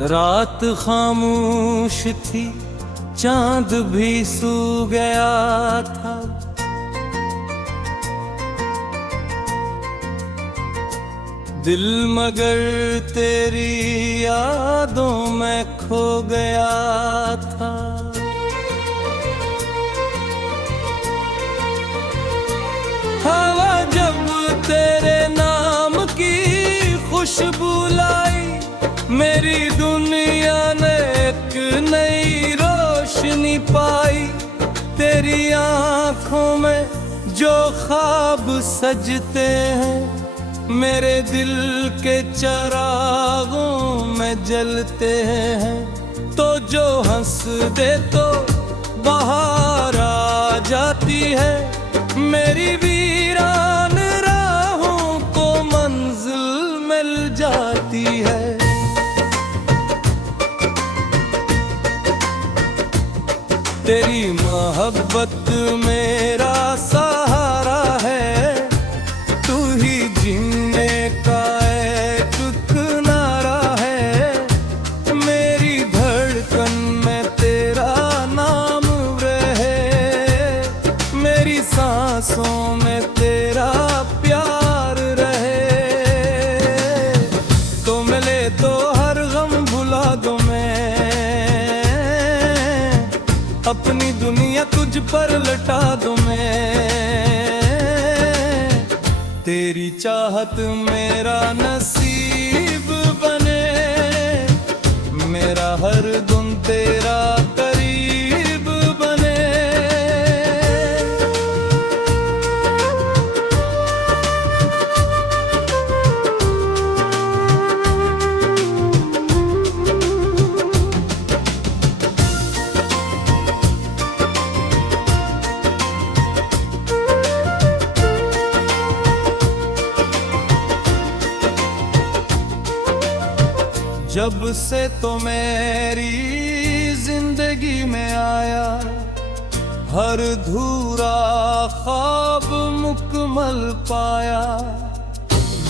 रात खामोश थी, चांद भी सो गया था। दिल मगर तेरी यादों में खो गया था। हवा जब तेरे नाम की खुशबू लाई, मेरी दुनिया ने एक नई रोशनी पाई। तेरी आंखों में जो ख्वाब सजते हैं, मेरे दिल के चिरागों में जलते हैं। तो जो हंस दे तो बाहर आ जाती है, मेरी वीरान राहों को मंजिल मिल जाती है। तेरी मोहब्बत मेरा सहारा है, तू ही जीने का एक किनारा है। मेरी धड़कन में तेरा नाम रहे, मेरी सांसों में तेरा प्यार रहे। तो मिले तो हर गम भुला दूं मैं, अपनी दुनिया तुझ पर लटा दूं मैं। तेरी चाहत मेरा नसीब बने, मेरा हर दिन तेरा करीब बने। जब से तो मेरी जिंदगी में आया, हर धूरा ख्वाब मुकम्मल पाया।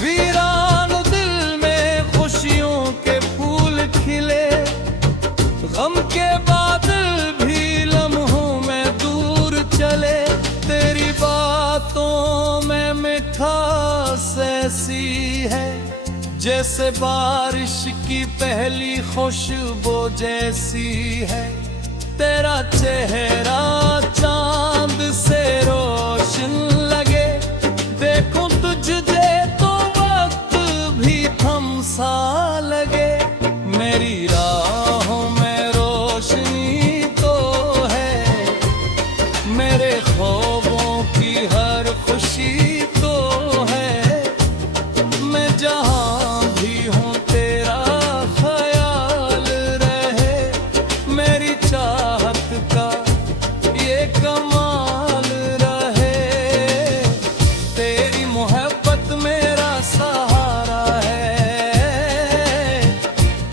वीरान दिल में खुशियों के फूल खिले, गम के बादल भी लम्हों में दूर चले। तेरी बातों में मिठास ऐसी है, जैसे बारिश की पहली खुशबू जैसी है। तेरा चेहरा चांद से रोशन लगे, देखूं तुझे तो वक्त भी थम सा लगे। मेरी राहों में रोशनी तो है, मेरे ख्वाबों की हर खुशी तो है। मैं जहां कमाल रहे, तेरी मोहब्बत मेरा सहारा है।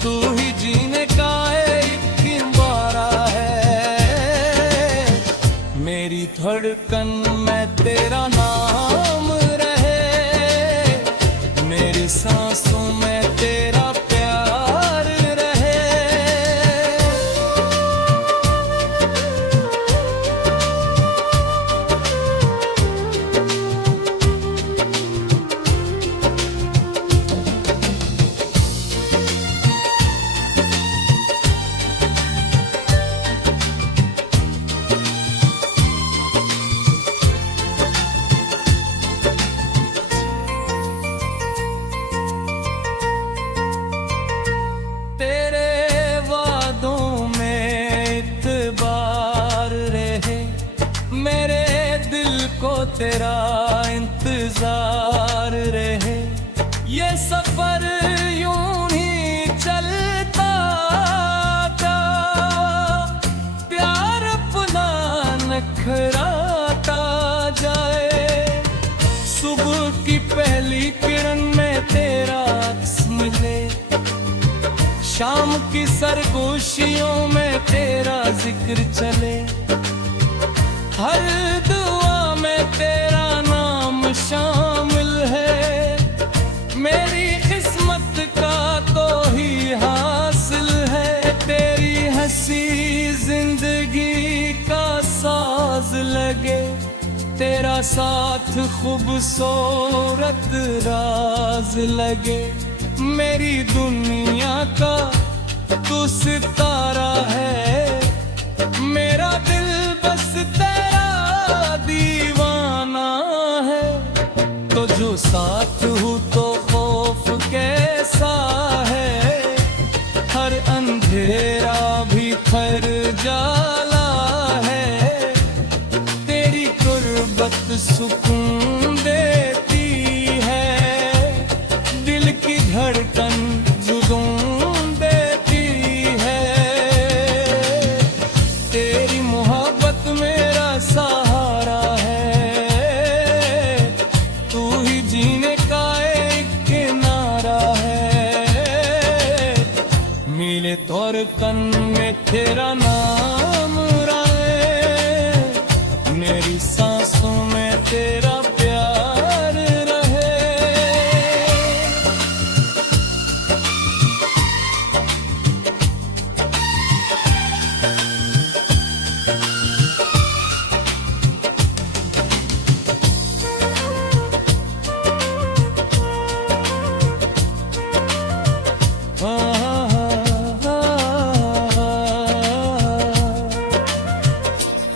तू ही जीने का एक किनारा है, मेरी धड़कन में तेरा नाम रहे, मेरी सांसों में तेरा प्यार रहे। तेरा इंतजार रहे, ये सफर यूं ही चलता था। प्यार अपना नखराता जाए, सुबह की पहली किरण में तेरा अक्स मिले। शाम की सरगोशियों में तेरा जिक्र चले, हर दुआ में तेरा नाम शामिल है। मेरी किस्मत का तो ही हासिल तेरा साथ खूबसूरत राज लगे, मेरी दुनिया का तू सितारा है, मेरा दिल बस तेरा दीवाना है। तो जो साथ हूँ तो खौफ कैसा है, हर अंधेरा भी खैर जाला है, तेरी गुर्बत सुकून देती है, दिल की धड़कन जुनून देती है, तेरी मोहब्बत मेरा सहारा है, तू ही जीने का एक किनारा है, मिले तौर कन में तेरा नाम रहे, मेरी सांसों में तेरा प्यार रहे।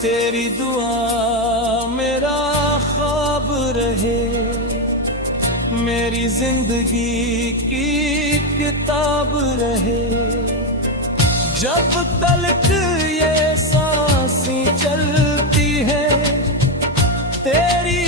तेरी दुआ मेरा ख्वाब रहे, मेरी जिंदगी की किताब रहे, जब तलक ये सांसें चलती है, तेरी